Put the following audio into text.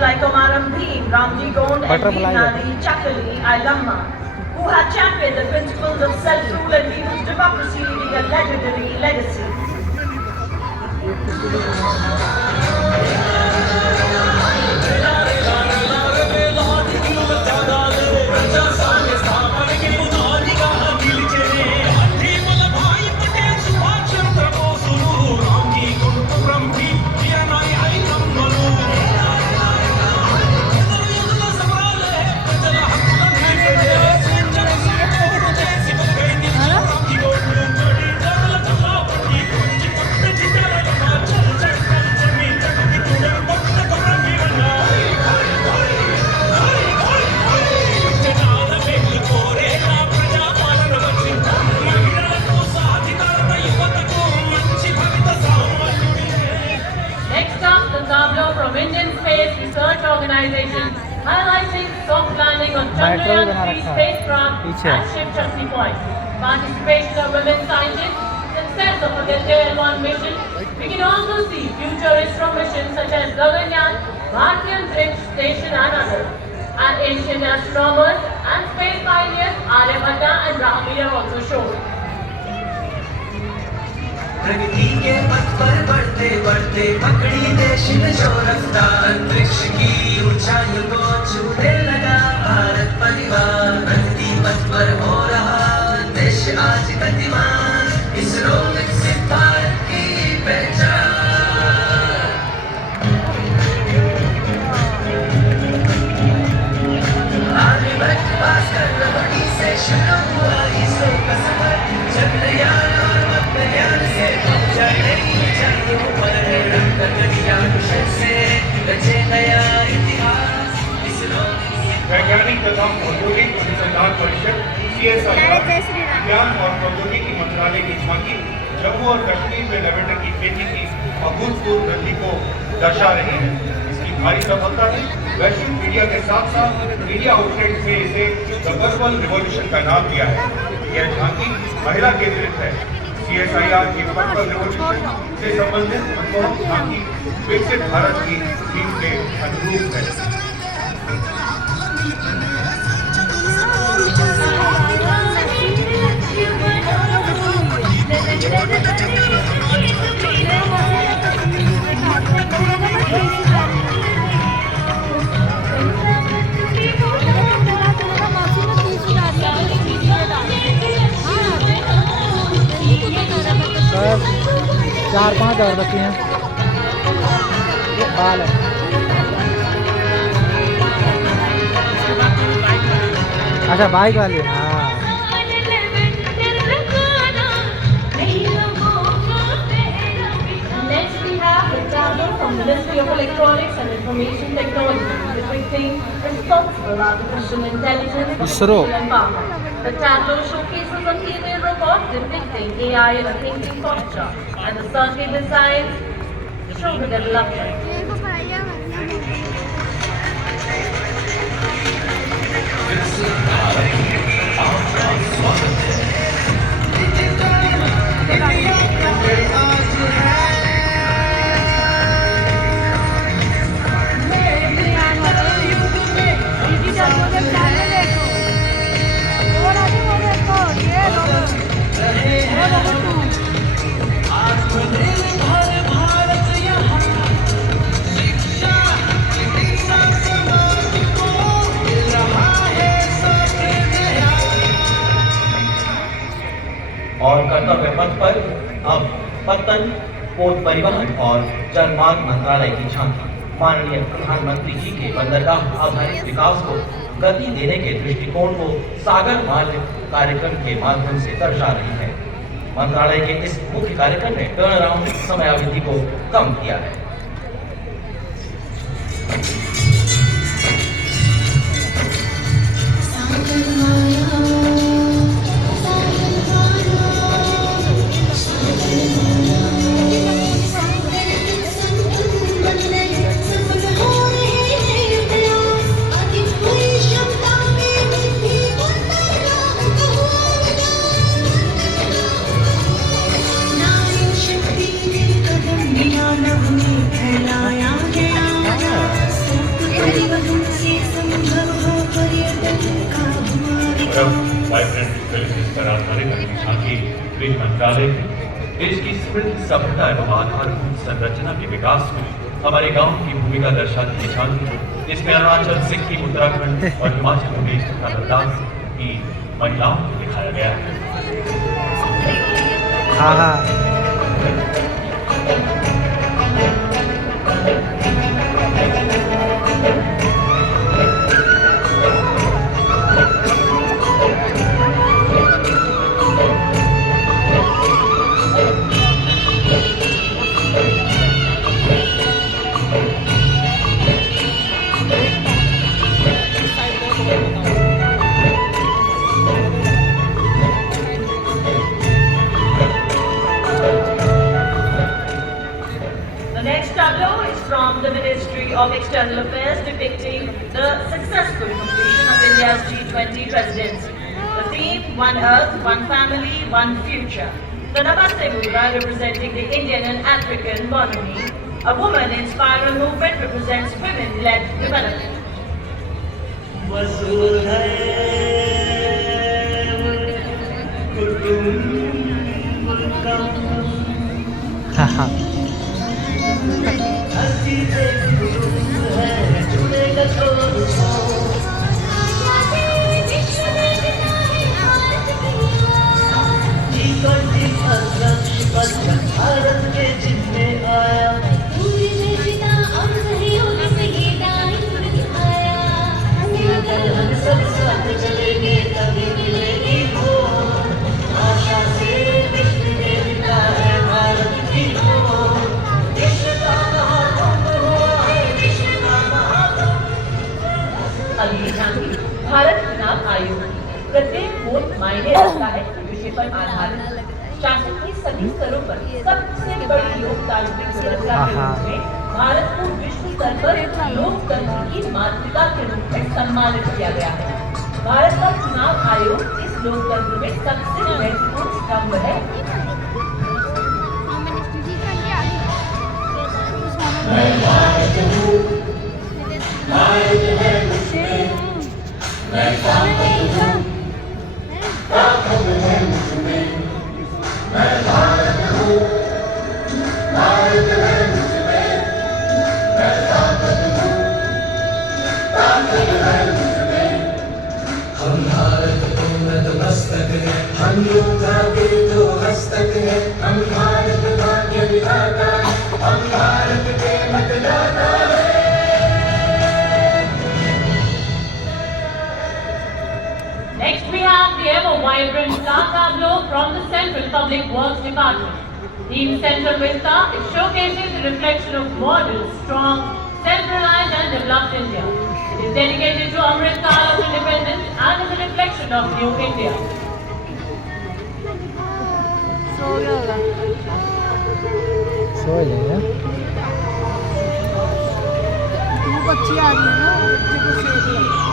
like Omaram Bhim, Ramji Gond, and Nadi Chakali Ailamma, who have championed the principles of self-rule and people's democracy, leaving a legendary legacy. From Indian Space Research Organization, highlighting soft landing on Chandrayaan-3 spacecraft at Shiv Shakti Point. Participation of women scientists, success of a Gaganyaan mission. We can also see future ISRO missions such as Gaganyaan, Bharatiya Antariksh Station and others. And Asian astronomers and space pioneers Aryabhatta and Brahmi are also shown. प्रगति के पथ पर बढ़ते बढ़ते पकड़ी देश ने जो रफ्तार अंतरिक्ष की ऊंचाइयों को छूने लगा भारत परिवार प्रगति पथ पर हो रहा देश आज गतिमान इसरो विकसित भारत की पहचान आर्यभट्ट भास्कर रमणी से शुरू हुआ इसरो का सफर चंद्रयान वैज्ञानिक तथा औद्योगिक अनुसंधान परिषद CSIR विज्ञान और प्रौद्योगिकी मंत्रालय की झांकी जम्मू और कश्मीर में लेवेंडर की खेती की अभूतपूर्व वृद्धि को दर्शा रही है। इसकी भारी सफलता ने वैश्विक मीडिया के साथ साथ मीडिया आउटलेट में इसे द पर्पल रिवॉल्यूशन का नाम दिया है। यह झांकी महिला केंद्रित है। CSIR की पर्पल रिवॉल्यूशन से संबंधित मनमोहक झांकी विकसित भारत की थीम के अनुरूप है। चार पांच और बच्चे हैं बाल है। अच्छा बाइक वाली हाँ from Ministry of Electronics and Information Technology, depicting responsible artificial intelligence for ISRO. empowerment. The tableau showcases a female robot depicting AI in a thinking posture, and the circuit designs show the development. और कर्तव्य पथ पर अब पत्तन पोत परिवहन और जलमार्ग मंत्रालय की झांकी माननीय प्रधानमंत्री जी के बंदरगाह आधारित विकास को गति देने के दृष्टिकोण को सागर मार्ग कार्यक्रम के माध्यम से दर्शा रही है। मंत्रालय के इस मुख्य कार्यक्रम ने टर्न अराउंड समयावधि को कम किया है। Navni तरफ वाइब्रेंट विलेजेस का राजधानी झांकी गृह मंत्रालय में देश की समृद्ध सभ्यता एवं आधारभूत संरचना के विकास में हमारे गांव की भूमिका दर्शाती है झांकी, जिसमें अरुणाचल, सिक्किम, उत्तराखंड और हिमाचल प्रदेश तथा लद्दाख की महिलाओं को दिखाया गया है। हाँ हाँ The next tableau is from the Ministry of External Affairs depicting the successful completion of India's G20 presidency. The theme, One Earth, One Family, One Future. The Namaste Mudra representing the Indian and African monarchy. A woman-inspiring movement represents women-led development. हाँ हाँ अगली झांकी भारत चुनाव आयोग। प्रत्येक vote मायने रखता है विषय पर आधारित शासन के सभी स्तरों पर सबसे बड़ी लोकतांत्रिक व्यवस्था के रूप में भारत को विश्व स्तर पर लोकतंत्र की मातृका के रूप में सम्मानित किया गया है। भारत का चुनाव आयोग इस लोकतंत्र में सबसे महत्वपूर्ण स्तंभ है। हम भारत को नतमस्तक है, हम योद्धा के दो हस्तक है, हम भारत भाग्य विधाता, हम भारत के मतदाता है। Next we have the ever vibrant star tableau from the Central Public Works Department. Theme Central Vista is showcasing the reflection of modern, strong, self-reliant and developed India. It is dedicated to Amrit Kaal of independence and is a reflection of New India. सो जाएगा धूप अच्छी आ रही है ना, बच्चे को सेक लो।